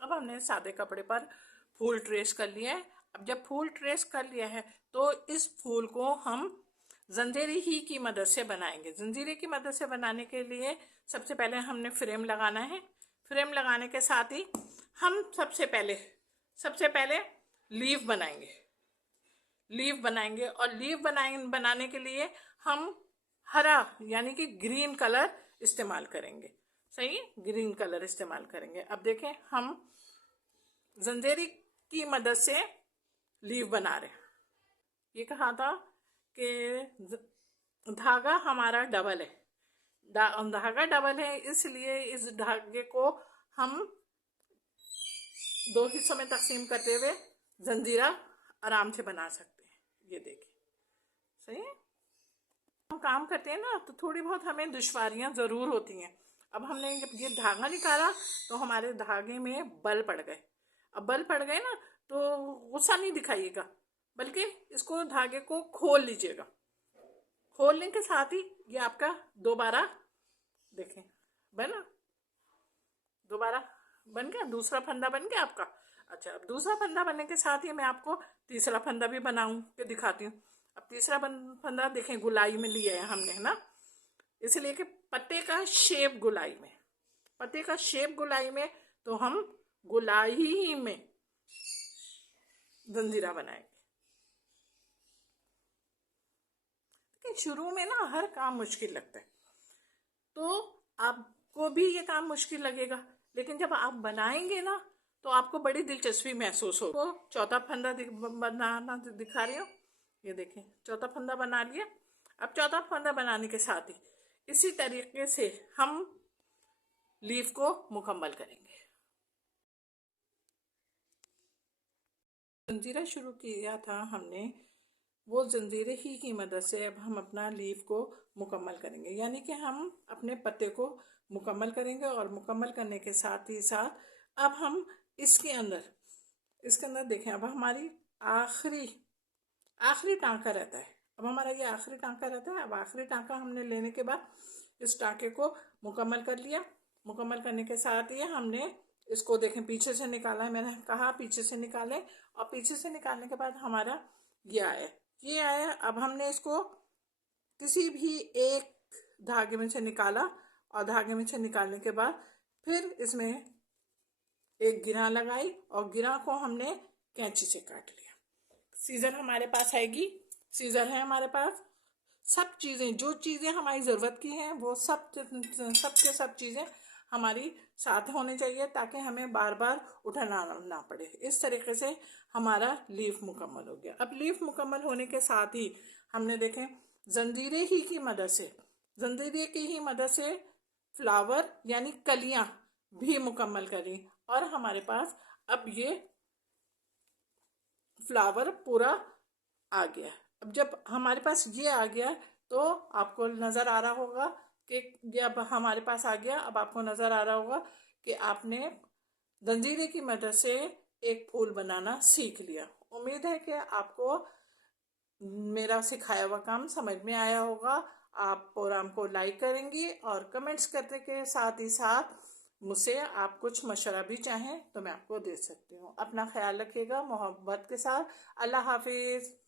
अब हमने सादे कपड़े पर फूल ट्रेस कर लिया है। अब जब फूल ट्रेस कर लिया है तो इस फूल को हम जंजीरी ही की मदद से बनाएंगे। जंजीरी की मदद से बनाने के लिए सबसे पहले हमने फ्रेम लगाना है। फ्रेम लगाने के साथ ही हम सबसे पहले लीफ बनाएंगे और लीफ बनाने के लिए हम हरा यानी कि ग्रीन कलर इस्तेमाल करेंगे। सही, ग्रीन कलर इस्तेमाल करेंगे। अब देखें, हम जंजीरी की मदद से लीफ बना रहे हैं। ये कहा था कि धागा हमारा डबल है, धागा डबल है, इसलिए इस धागे को हम दो हिस्सों में तकसीम करते हुए जंजीरा आराम से बना सकते हैं। ये देखिए, सही है। हम काम करते हैं ना तो थोड़ी बहुत हमें दुश्वारियां जरूर होती हैं। अब हमने जब ये धागा निकाला तो हमारे धागे में बल पड़ गए। अब बल पड़ गए ना तो गुस्सा नहीं दिखाइएगा, बल्कि इसको धागे को खोल लीजिएगा। खोलने के साथ ही ये आपका दोबारा देखें बना, दोबारा बन गया, दूसरा फंदा बन गया आपका। अच्छा, अब दूसरा फंदा बनने के साथ ही मैं आपको तीसरा फंदा भी बनाऊं के दिखाती हूँ। अब तीसरा फंदा देखें गुलाई में लिया है हमने, है ना, इसलिए कि पत्ते का शेप गुलाई में, पत्ते का शेप गुलाई में, तो हम गुलाई ही में जंजीरा बनाएंगे। शुरू में ना हर काम मुश्किल लगता है, तो आपको भी ये काम मुश्किल लगेगा, लेकिन जब आप बनाएंगे ना तो आपको बड़ी दिलचस्पी महसूस हो। तो चौथा फंदा बनाना दिखा रही हूँ। ये देखें, चौथा फंदा बना लिया। अब चौथा फंदा बनाने के साथ ही इसी तरीके से हम लीफ को मुकम्मल करेंगे। जंजीरा शुरू किया था हमने, वो जंजीरे ही की मदद से अब हम अपना लीफ को मुकम्मल करेंगे, यानी कि हम अपने पत्ते को मुकम्मल करेंगे। और मुकम्मल करने के साथ ही साथ अब हम इसके अंदर देखें, अब हमारी आखिरी टांका रहता है। अब हमारा ये आखिरी टांका रहता है। अब आखिरी टांका हमने लेने के बाद इस टांके को मुकम्मल कर लिया। मुकम्मल करने के साथ ही हमने इसको देखें पीछे से निकाला है, मैंने कहा पीछे से निकालें, और पीछे से निकालने के बाद हमारा ये आया। अब हमने इसको किसी भी एक धागे में से निकाला, और धागे में से निकालने के बाद फिर इसमें एक गिरा लगाई, और गिरा को हमने कैंची से काट लिया। सीजर हमारे पास आएगी, सीजर है हमारे पास। सब चीज़ें, जो चीज़ें हमारी ज़रूरत की हैं वो सब के सब चीज़ें हमारी साथ होनी चाहिए, ताकि हमें बार बार उठाना ना पड़े। इस तरीके से हमारा लीफ मुकम्मल हो गया। अब लीफ मुकम्मल होने के साथ ही हमने देखें जंजीरे की ही मदद से फ्लावर यानी कलियां भी मुकम्मल करी, और हमारे पास अब ये फ्लावर पूरा आ गया। अब जब हमारे पास ये आ गया तो आपको नज़र आ रहा होगा कि ये अब हमारे पास आ गया। अब आपको नज़र आ रहा होगा कि आपने जंजीरे की मदद से एक फूल बनाना सीख लिया। उम्मीद है कि आपको मेरा सिखाया हुआ काम समझ में आया होगा। आप प्रोग्राम को लाइक करेंगी, और कमेंट्स करने के साथ ही साथ मुझसे आप कुछ मशवरा भी चाहें तो मैं आपको दे सकती हूँ। अपना ख्याल रखिएगा मोहब्बत के साथ। अल्लाह हाफिज़।